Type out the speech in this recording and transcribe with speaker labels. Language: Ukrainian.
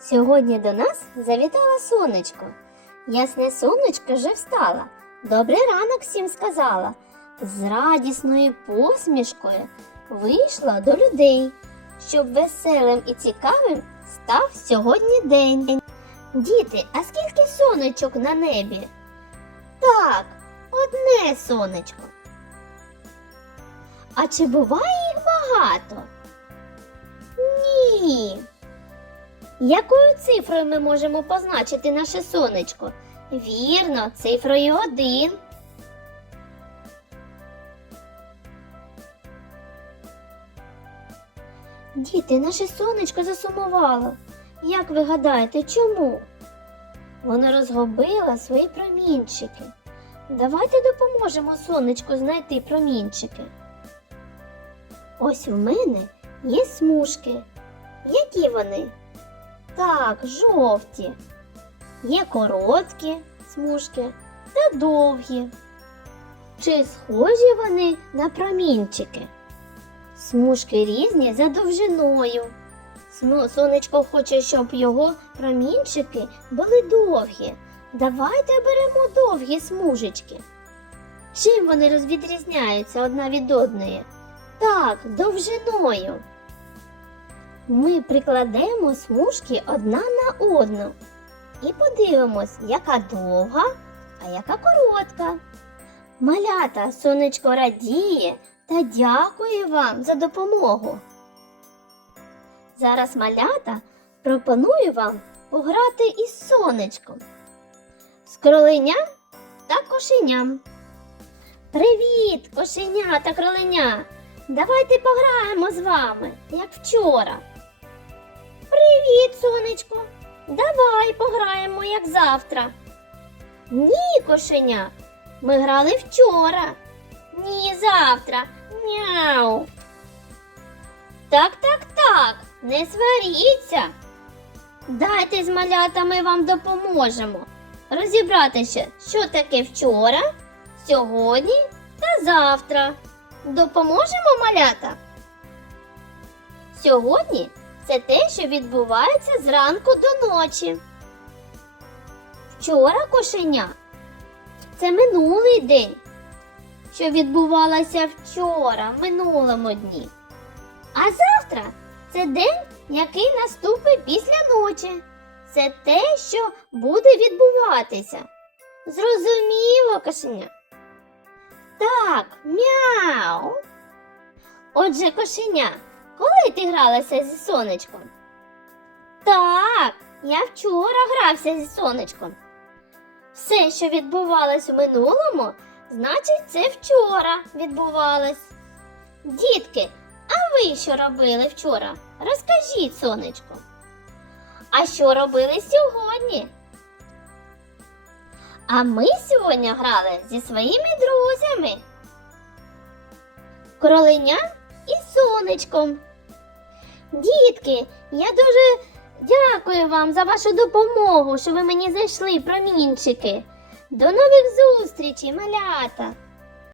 Speaker 1: Сьогодні до нас завітала сонечко. Ясне сонечко вже встала. Добрий ранок всім сказала. З радісною посмішкою вийшла до людей, щоб веселим і цікавим став сьогодні день. Діти, а скільки сонечок на небі? Так, одне сонечко. А чи буває їх багато? Ні. Якою цифрою ми можемо позначити наше сонечко? Вірно, цифрою один. Діти, наше сонечко засумувало. Як ви гадаєте, чому? Воно розгубило свої промінчики. Давайте допоможемо сонечку знайти промінчики. Ось у мене є смужки. Які вони? Так, жовті. Є короткі смужки та довгі. Чи схожі вони на промінчики? Смужки різні за довжиною. Сонечко хоче, щоб його промінчики були довгі. Давайте беремо довгі смужечки. Чим вони розвідрізняються одна від одної? Так, довжиною. Ми прикладемо смужки одна на одну і подивимось, яка довга, а яка коротка. Малята, сонечко радіє та дякує вам за допомогу. Зараз малята пропоную вам пограти із сонечком, з кроленям та кошеням. Привіт, кошеня та кроленя! Давайте пограємо з вами, як вчора. Привіт, сонечко! Давай пограємо, як завтра. Ні, кошеня. Ми грали вчора. Ні, завтра. Няу. Так, так, так, не сваріться. Дайте з малятами вам допоможемо розібратися, що таке вчора, сьогодні та завтра. Допоможемо малята? Сьогодні це те, що відбувається зранку до ночі. Вчора кошеня це минулий день, що відбувалося вчора, в минулому дні. А завтра це день, який наступить після ночі. Це те, що буде відбуватися. Зрозуміло, кошеня? Так, мяу. Отже, кошеня, коли ти гралася зі сонечком? Так, я вчора грався зі сонечком. Все, що відбувалось у минулому, значить, це вчора відбувалось. Дітки, а ви що робили вчора? Розкажіть, сонечко. А що робили сьогодні? А ми сьогодні грали зі своїми друзями. Кроленям і сонечком. Дітки, я дуже дякую вам за вашу допомогу, що ви мені зайшли промінчики. До нових зустрічей, малята!